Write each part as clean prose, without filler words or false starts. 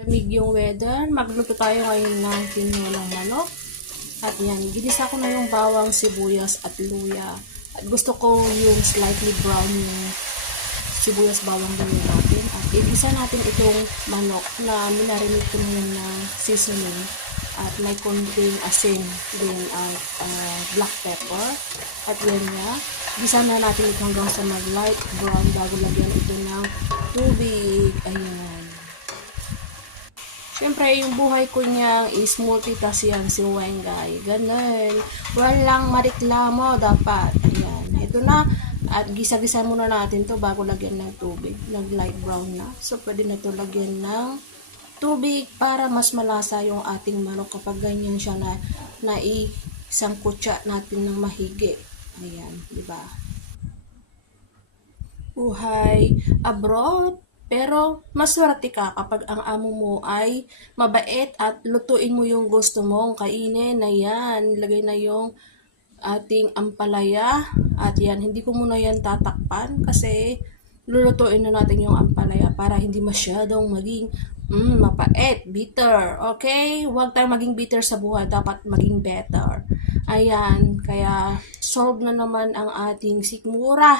Lamig yung weather. Magluto tayo ngayon ng tinolang manok. At yan, ginisa ko na yung bawang, sibuyas at luya. At gusto ko yung slightly brown yung sibuyas, bawang, luya natin. At igisa natin itong manok na minarinate ko na ng seasoning. At may konting asin din at black pepper. At yan niya. Gisa na natin ito hanggang sa mag-light brown bago lagyan ito ng tubig. Ayan. Siyempre, yung buhay ko niya is multitask yan, si Wengay. Ganun. Walang mareklamo dapat. Ayan. Ito na. At gisa-gisa muna natin to bago lagyan ng tubig. Nag-light brown na. So, pwede na to lagyan ng tubig para mas malasa yung ating manok kapag ganyan siya na isang kutsa natin ng mahigi. Ayan. Diba? Buhay abroad. Pero, maswerte ka kapag ang amo mo ay mabait at lutuin mo yung gusto mong kainin. Ayan, lagay na yung ating ampalaya. At yan, hindi ko muna yan tatakpan kasi lulutuin na natin yung ampalaya para hindi masyadong maging mapait, bitter. Okay? Huwag tayong maging bitter sa buhay. Dapat maging better. Ayan, kaya solve na naman ang ating sikmura.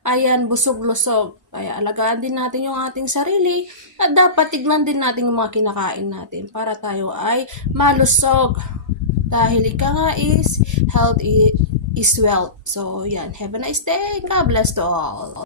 Ayan, busog-lusog. Kaya alagaan din natin yung ating sarili at dapat tignan din natin yung mga kinakain natin para tayo ay malusog. Dahil ika nga is health is wealth. So, yan. Have a nice day. God bless to all.